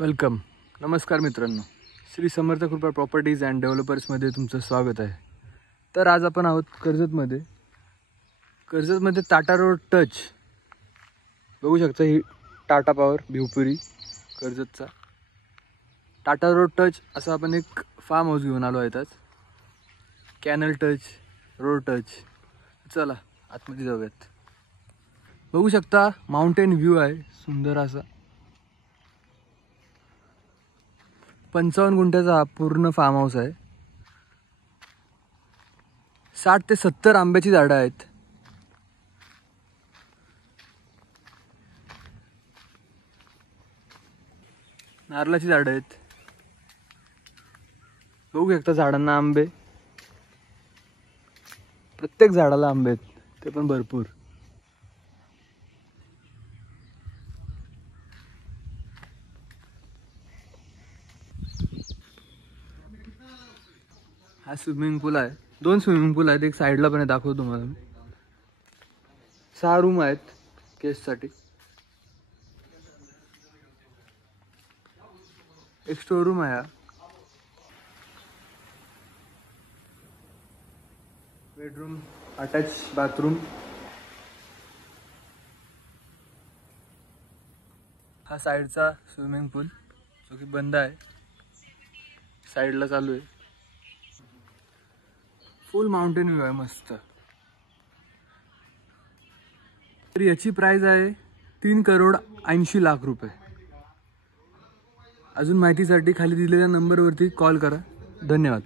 Welcome. नमस्कार मित्रांनो, श्री समर्थ कृपा प्रॉपर्टीज अँड डेव्हलपर्समध्ये तुमचं स्वागत आहे. तर आज आपण आहोत कर्जतमध्ये टाटा रोड टच. बघू शकता ही टाटा पॉवर भिवपुरी कर्जतचा टाटा रोड टच असा आपण एक फार्म हाऊस घेऊन आलो आहे. आज कॅनल टच, रोड टच. चला आतमध्ये जाऊयात. बघू शकता माउंटेन व्ह्यू आहे सुंदर असा. 55 गुंठ्याचा हा पूर्ण फार्म हाऊस आहे. 60 ते 70 आंब्याची झाडं आहेत. नारळाची झाडं आहेत. बघू शकता झाडांना आंबे, प्रत्येक झाडाला आंबे आहेत, ते पण भरपूर. हा स्विमिंग पूल आहे. 2 स्विमिंग पूल आहेत, एक साईडला पण आहे, दाखवतो तुम्हाला. 6 रूम आहेत केससाठी. एक स्टोर रूम आहे. Bedroom, attach bathroom. हा साईडचा स्विमिंग पूल जो की बंद आहे, साईडला चालू आहे. फुल माउंटेन व्ह्यू आहे मस्त. तर याची प्राइस आहे 3,80,00,000 रुपये. अजून माहितीसाठी खाली दिलेल्या नंबरवरती कॉल करा. धन्यवाद.